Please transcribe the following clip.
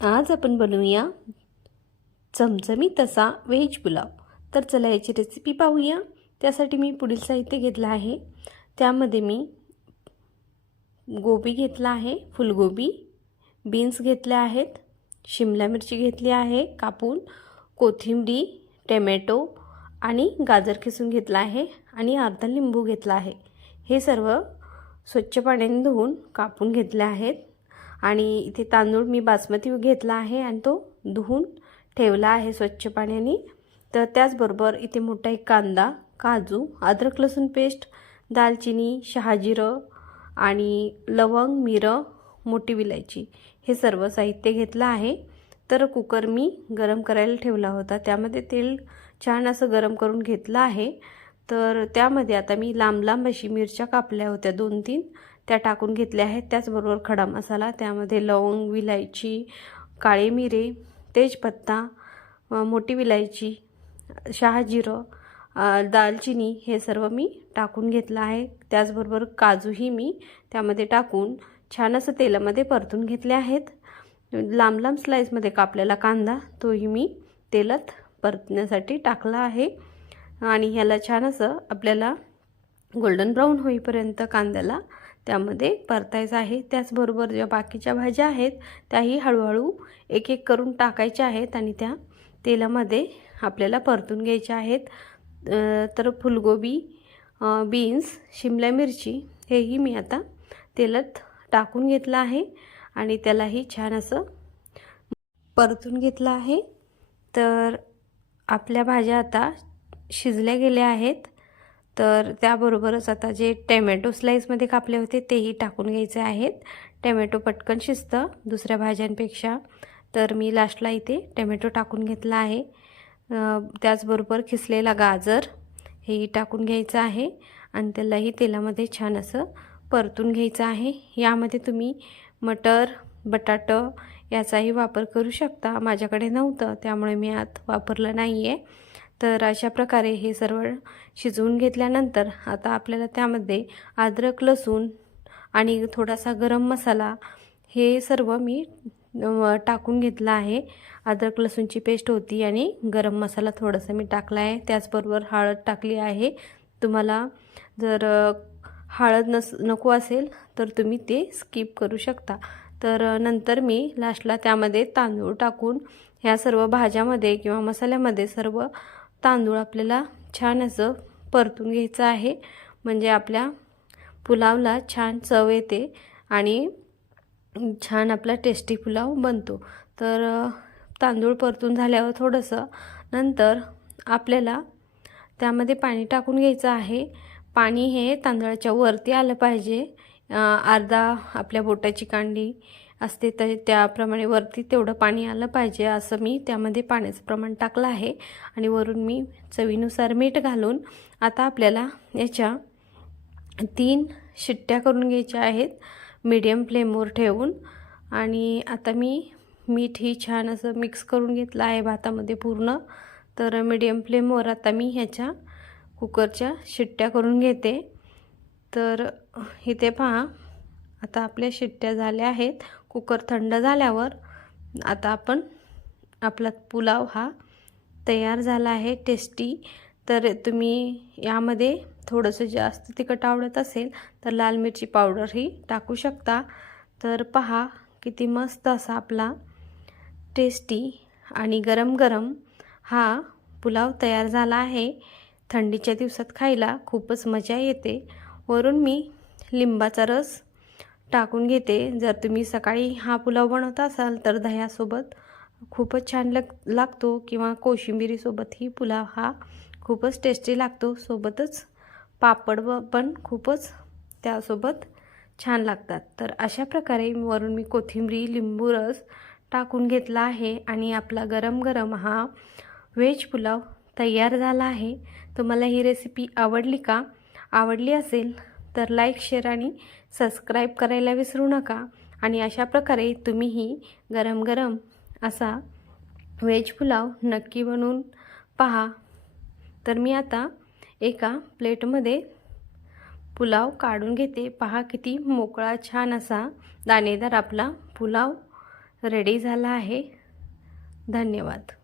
आज आपण बनवूया चमचमीत असा व्हेज पुलाव. तर चला याची रेसिपी पाहूया. त्यासाठी मी पुढील साहित्य घेतलं आहे. त्यामध्ये मी गोबी घेतला आहे फुलगोबी बीन्स घेतल्या आहेत शिमला मिरची घेतली आहे कापून कोथिंबरी टमॅटो आणि गाजर किसून घेतला आहे आणि अर्धा लिंबू घेतला आहे. हे सर्व स्वच्छ पाण्याने धुवून कापून घेतले आहेत. आणि इथे तांदूळ मी बासमती घेतला आहे आणि तो धुवून ठेवला आहे स्वच्छ पाण्याने. तर त्याचबरोबर इथे मोठा एक कांदा काजू अद्रक लसूण पेस्ट दालचिनी शहाजिरं आणि लवंग मिरं मोठी विलायची हे सर्व साहित्य घेतलं आहे. तर कुकर मी गरम करायला ठेवला होता. त्यामध्ये तेल छान असं गरम करून घेतलं आहे. तर त्यामध्ये आता मी लांब लांब अशी मिरच्या कापल्या होत्या दोन तीन त्या टाकून घेतल्या आहेत. त्याचबरोबर खडा मसाला त्यामध्ये लवंग विलायची काळे मिरे तेजपत्ता मोठी विलायची शहाजिरं दालचिनी हे सर्व मी टाकून घेतलं आहे. त्याचबरोबर काजूही मी त्यामध्ये टाकून छान असं तेलामध्ये परतून घेतले आहेत. लांब लांब स्लाईसमध्ये कापलेला कांदा तोही मी तेलात परतण्यासाठी टाकला आहे. आणि ह्याला छान असं आपल्याला गोल्डन ब्राऊन होईपर्यंत कांद्याला त्यामध्ये परतायचं आहे. त्याचबरोबर ज्या बाकीच्या भाज्या आहेत त्याही हळूहळू एक एक करून टाकायच्या आहेत आणि त्या तेलामध्ये आपल्याला परतून घ्यायच्या आहेत. तर फुलगोबी बीन्स शिमला मिरची हेही मी आता तेलात टाकून घेतलं आहे आणि त्यालाही छान असं परतून घेतलं आहे. तर आपल्या भाज्या आता शिजल्या गेल्या आहेत. तर त्याबरोबरच आता जे टॅमॅटो स्लाईसमध्ये कापले होते तेही टाकून घ्यायचे आहेत. टॅमॅटो पटकन शिजतं दुसऱ्या भाज्यांपेक्षा. तर मी लास्टला इथे टॅमॅटो टाकून घेतला आहे. त्याचबरोबर खिसलेला गाजर हेही टाकून घ्यायचं आहे आणि त्यालाही तेलामध्ये छान असं परतून घ्यायचं आहे. यामध्ये तुम्ही मटर बटाटं याचाही वापर करू शकता. माझ्याकडे नव्हतं त्यामुळे मी आत वापरलं नाही आहे तर अशा प्रकारे हे सर्व शिजवून घेतल्यानंतर आता आपल्याला त्यामध्ये अद्रक लसूण आणि थोडासा गरम मसाला हे सर्व मी टाकून घेतला आहे. अद्रक लसूणची पेस्ट होती आणि गरम मसाला थोडासा मी टाकला आहे. त्याचबरोबर हळद टाकली आहे. तुम्हाला जर हळद नस नको असेल तर तुम्ही ते स्किप करू शकता. तर नंतर मी लास्टला त्यामध्ये तांदूळ टाकून ह्या सर्व भाज्यामध्ये किंवा मसाल्यामध्ये सर्व तांदूळ आपल्याला छान असं परतून घ्यायचं आहे. म्हणजे आपल्या पुलावला छान चव येते आणि छान आपला टेस्टी पुलाव बनतो. तर तांदूळ परतून झाल्यावर थोडंसं नंतर आपल्याला त्यामध्ये पाणी टाकून घ्यायचं आहे. पाणी हे तांदळाच्या वरती आलं पाहिजे. अर्धा आपल्या बोटाची कांडी असते तर त्याप्रमाणे वरती तेवढं पाणी आलं पाहिजे असं मी त्यामध्ये पाण्याचं प्रमाण टाकलं आहे. आणि वरून मी चवीनुसार मीठ घालून आता आपल्याला याच्या तीन शिट्ट्या करून घ्यायच्या आहेत. मीडियम फ्लेमवर ठेवून. आणि आता मी मीठ ही छान असं मिक्स करून घेतलं आहे भातामध्ये पूर्ण. तर मीडियम फ्लेमवर आता मी ह्याच्या कुकरच्या शिट्ट्या करून घेते. तर इथे पहा आता आपल्या शिट्ट्या झाल्या आहेत. कुकर थंड झाल्यावर आता आपण आपला पुलाव हा तयार झाला आहे टेस्टी तर तुम्ही यामध्ये थोडंसं जास्त तिखट आवडत असेल तर लाल मिरची पावडरही टाकू शकता. तर पहा किती मस्त असा आपला टेस्टी आणि गरम गरम हा पुलाव तयार झाला आहे. थंडीच्या दिवसात खायला खूपच मजा येते. वरून मी लिंबाचा रस टाकून घेते. जर तुम्ही सकाळी हा पुलाव बनवत असाल तर दह्यासोबत खूपच छान लग लागतो किंवा कोशिंबिरीसोबतही पुलाव हा खूपच टेस्टी लागतो. सोबतच पापड व पण खूपच त्यासोबत छान लागतात. तर अशा प्रकारे वरून मी कोथिंबरी लिंबू रस टाकून घेतला आहे आणि आपला गरम गरम हा व्हेज पुलाव तयार झाला आहे. तुम्हाला ही रेसिपी आवडली का? आवडली असेल तर लाईक शेअर आणि सबस्क्राईब करायला विसरू नका. आणि अशा प्रकारे तुम्हीही गरम गरम असा व्हेज पुलाव नक्की बनवून पहा. तर मी आता एका प्लेटमध्ये पुलाव काढून घेते. पहा किती मोकळा छान असा दाणेदार आपला पुलाव रेडी झाला आहे. धन्यवाद.